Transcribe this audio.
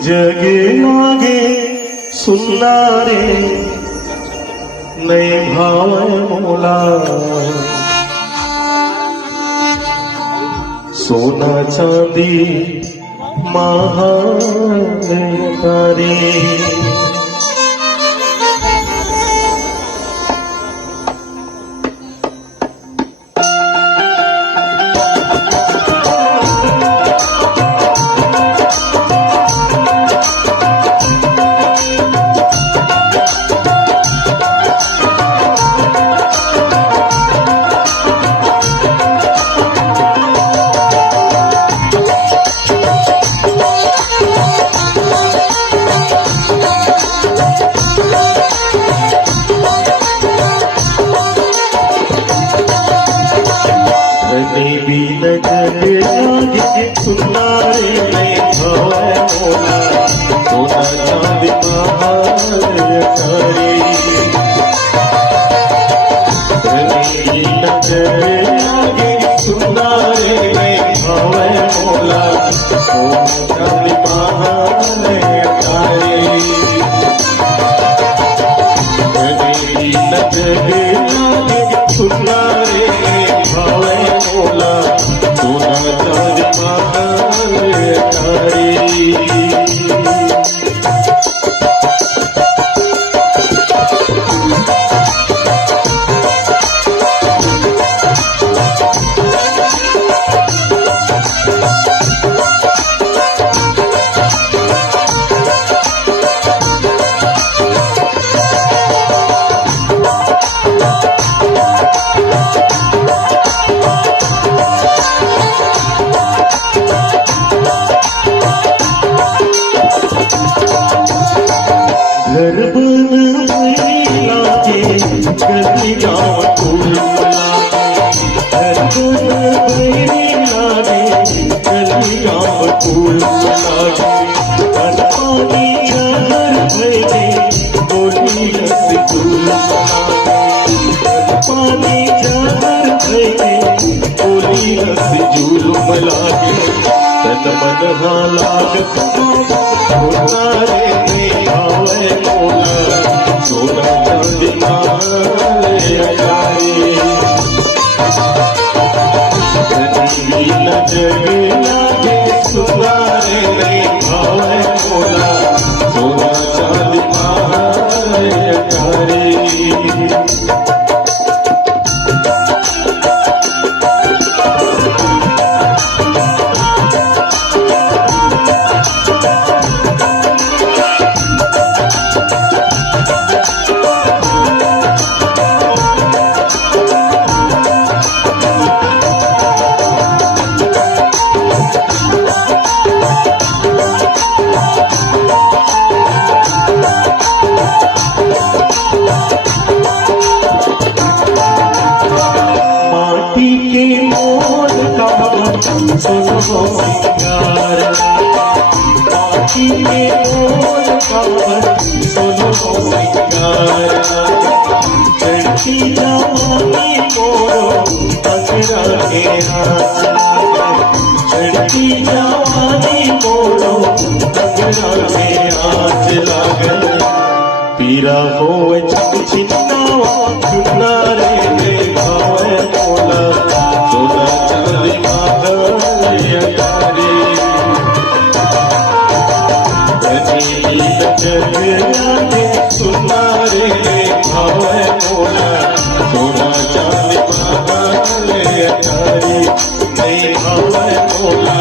जगे लागे सुनना रे नहीं भावे मोला सोना चांदी महातारी सुनना रे नहीं भावे मोला सोना चांदी महातारी लागे सुनना रे नहीं भावे मोला सोना चांदी महातारी लागे सुनना रे नहीं भावे मोला सोना चांदी महातारी घर बनवाई लागे गलियां फूल लागे घर बनवाई लागे गलियां फूल लागे पानी चादर भरे बोली रस फूल लागे पानी चादर भरे बोली रस झूल लागे तन मन हालाग होता रे भावे मोला सोना चांदी महातारी जग लागे सुनना रे नहीं भावे मोला सोना चांदी महातारी सुनो सिंगार बाकी के बोल खबर सुनो सिंगार चढ़ती जवानी मोरो अंगरा के हाथ चढ़ती जवानी मोरो अंगरा के हाथ लागल पीरा होए चिन्ना चुना रे भावे मोला सोना चांदी महातारी जग लागे सुनना रे भावे मोला सोना चांदी महातारी नहीं भावे मोला